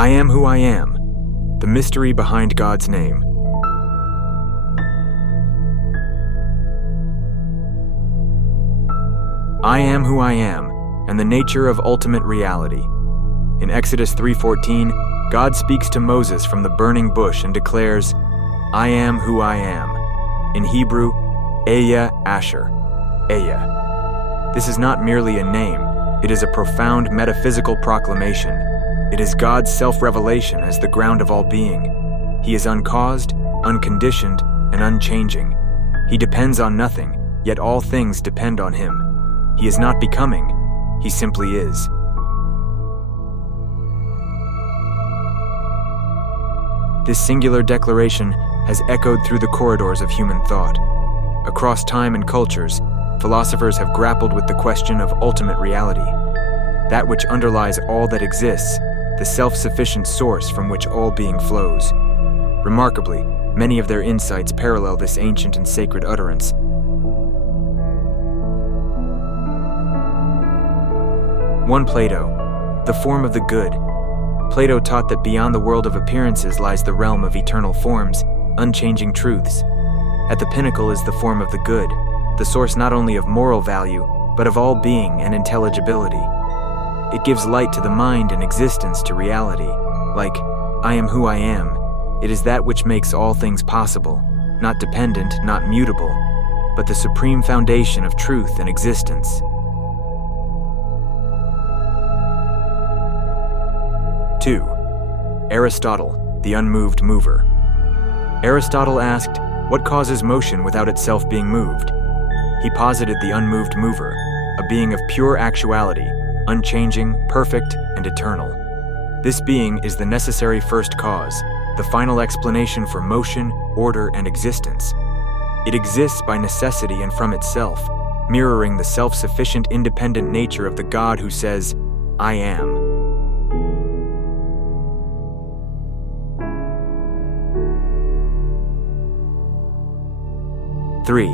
I am who I am, the mystery behind God's name. I am who I am, and the nature of ultimate reality. In Exodus 3:14, God speaks to Moses from the burning bush and declares, I am who I am. In Hebrew, Ehyeh Asher, Ehyeh. This is not merely a name, it is a profound metaphysical proclamation. It is God's self-revelation as the ground of all being. He is uncaused, unconditioned, and unchanging. He depends on nothing, yet all things depend on him. He is not becoming, he simply is. This singular declaration has echoed through the corridors of human thought. Across time and cultures, philosophers have grappled with the question of ultimate reality, that which underlies all that exists, the self-sufficient source from which all being flows. Remarkably, many of their insights parallel this ancient and sacred utterance. 1. Plato, the form of the good. Plato taught that beyond the world of appearances lies the realm of eternal forms, unchanging truths. At the pinnacle is the form of the good, the source not only of moral value, but of all being and intelligibility. It gives light to the mind and existence to reality. Like, I am who I am. It is that which makes all things possible, not dependent, not mutable, but the supreme foundation of truth and existence. 2. Aristotle, the unmoved mover. Aristotle asked, what causes motion without itself being moved? He posited the unmoved mover, a being of pure actuality, unchanging, perfect, and eternal. This being is the necessary first cause, the final explanation for motion, order, and existence. It exists by necessity and from itself, mirroring the self-sufficient independent nature of the God who says, I am. 3.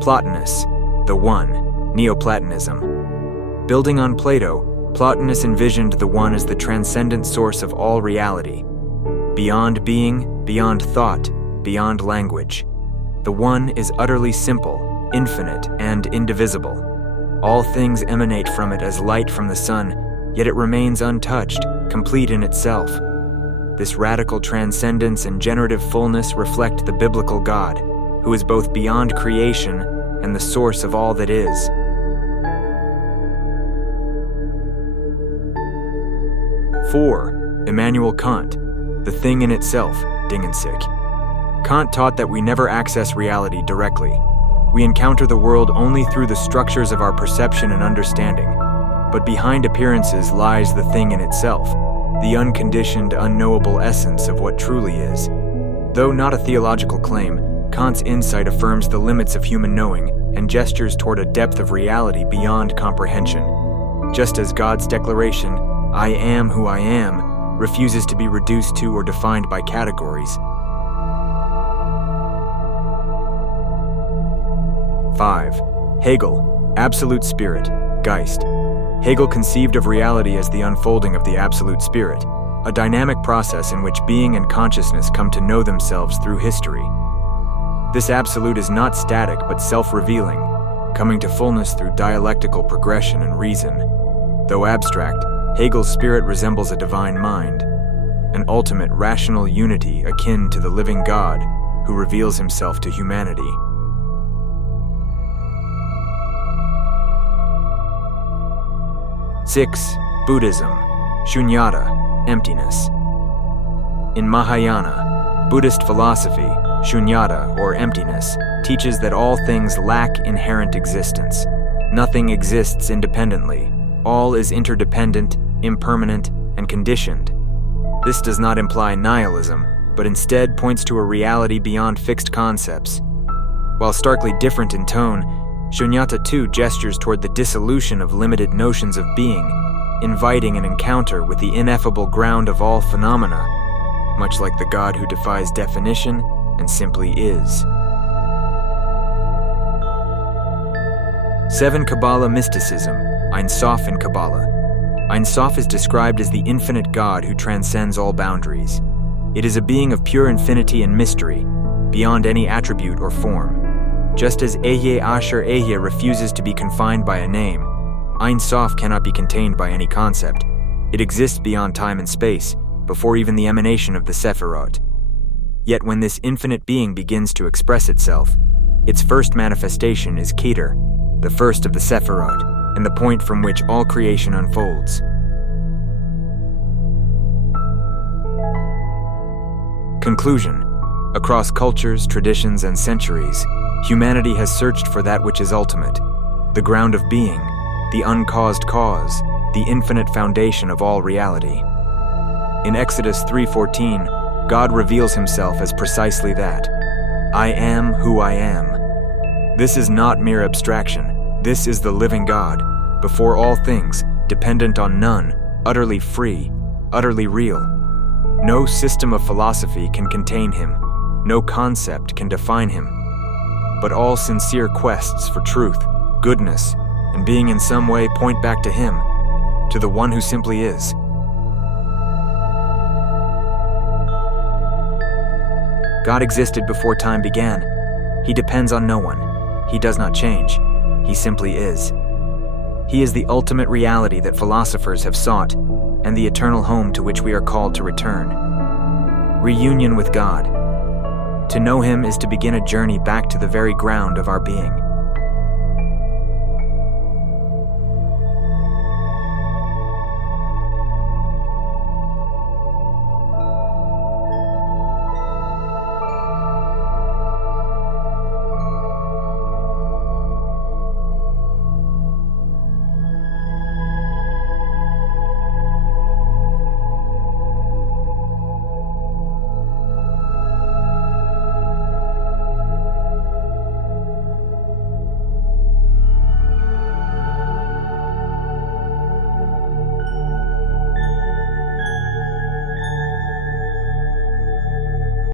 Plotinus, the One, Neoplatonism. Building on Plato, Plotinus envisioned the One as the transcendent source of all reality. Beyond being, beyond thought, beyond language. The One is utterly simple, infinite, and indivisible. All things emanate from it as light from the sun, yet it remains untouched, complete in itself. This radical transcendence and generative fullness reflect the biblical God, who is both beyond creation and the source of all that is. 4. Immanuel Kant, the thing in itself, Ding and Sick. Kant taught that we never access reality directly. We encounter the world only through the structures of our perception and understanding. But behind appearances lies the thing in itself, the unconditioned, unknowable essence of what truly is. Though not a theological claim, Kant's insight affirms the limits of human knowing and gestures toward a depth of reality beyond comprehension. Just as God's declaration, I am who I am, refuses to be reduced to or defined by categories. 5. Hegel, Absolute Spirit, Geist. Hegel conceived of reality as the unfolding of the Absolute Spirit, a dynamic process in which being and consciousness come to know themselves through history. This absolute is not static but self-revealing, coming to fullness through dialectical progression and reason. Though abstract, Hegel's spirit resembles a divine mind, an ultimate rational unity akin to the living God who reveals himself to humanity. 6. Buddhism, Shunyata, emptiness. In Mahayana, Buddhist philosophy, Shunyata, or emptiness, teaches that all things lack inherent existence. Nothing exists independently. All is interdependent, impermanent, and conditioned. This does not imply nihilism, but instead points to a reality beyond fixed concepts. While starkly different in tone, Shunyata too gestures toward the dissolution of limited notions of being, inviting an encounter with the ineffable ground of all phenomena, much like the God who defies definition and simply is. 7. Kabbalah mysticism, Ein Sof in Kabbalah. Ein Sof is described as the infinite God who transcends all boundaries. It is a being of pure infinity and mystery, beyond any attribute or form. Just as Ehyeh Asher Ehyeh refuses to be confined by a name, Ein Sof cannot be contained by any concept. It exists beyond time and space, before even the emanation of the Sephirot. Yet when this infinite being begins to express itself, its first manifestation is Keter, the first of the Sephirot, and the point from which all creation unfolds. Conclusion. Across cultures, traditions, and centuries, humanity has searched for that which is ultimate, the ground of being, the uncaused cause, the infinite foundation of all reality. In Exodus 3:14, God reveals himself as precisely that. I am who I am. This is not mere abstraction. This is the living God, before all things, dependent on none, utterly free, utterly real. No system of philosophy can contain him. No concept can define him. But all sincere quests for truth, goodness, and being in some way point back to him, to the one who simply is. God existed before time began. He depends on no one. He does not change. He simply is. He is the ultimate reality that philosophers have sought, and the eternal home to which we are called to return. Reunion with God. To know him is to begin a journey back to the very ground of our being.